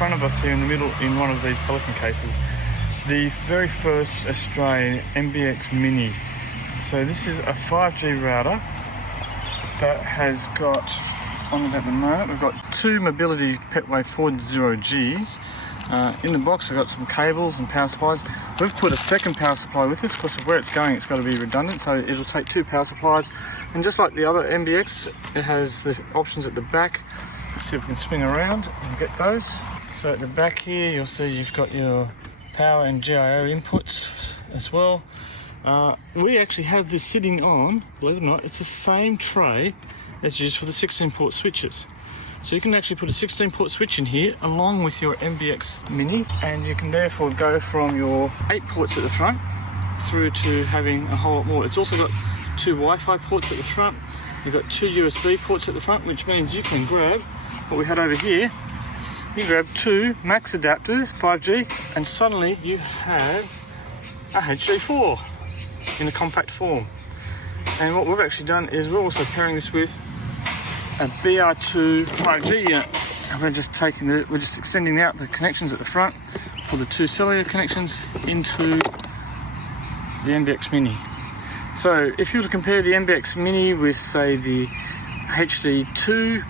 front of us here in the middle in one of these Pelican cases, the very first Australian MBX Mini. So this is a 5G router that has got, on it at the moment, we've got two mobility Pepwave 4.0Gs. In the box I've got some cables and power supplies. We've put a second power supply with it because of where it's going. It's got to be redundant, so it'll take two power supplies. And just like the other MBX, it has the options at the back. Let's see if we can swing around and get those. So at the back here you'll see you've got your power and GIO inputs as well. We actually have this sitting on, believe it or not, it's the same tray as used for the 16-port switches. So you can actually put a 16-port switch in here along with your MBX Mini, and you can therefore go from your 8 ports at the front through to having a whole lot more. It's also got two Wi-Fi ports at the front. You've got two USB ports at the front, which means you can grab what we had over here. You grab two max adapters, 5G, and suddenly you have a HD4 in a compact form. And what we've actually done is we're also pairing this with a BR2 5G unit. And we're just extending out the connections at the front for the two cellular connections into the MBX Mini. So if you were to compare the MBX Mini with, say, the HD2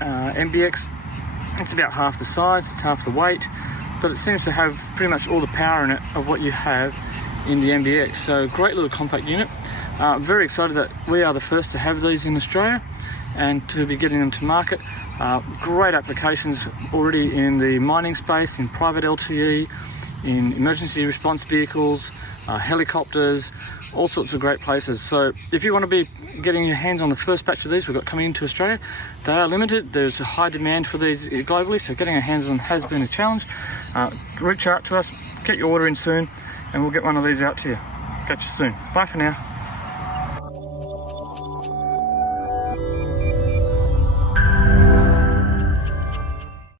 MBX, it's about half the size, it's half the weight, but it seems to have pretty much all the power in it of what you have in the MBX. So great little compact unit. Very excited that we are the first to have these in Australia and to be getting them to market. Great applications already in the mining space, in private LTE, in emergency response vehicles, helicopters, all sorts of great places. So if you want to be getting your hands on the first batch of these we've got coming into Australia, they are limited. There's a high demand for these globally, so getting our hands on them has been a challenge. Reach out to us, get your order in soon, and we'll get one of these out to you. Catch you soon. Bye for now.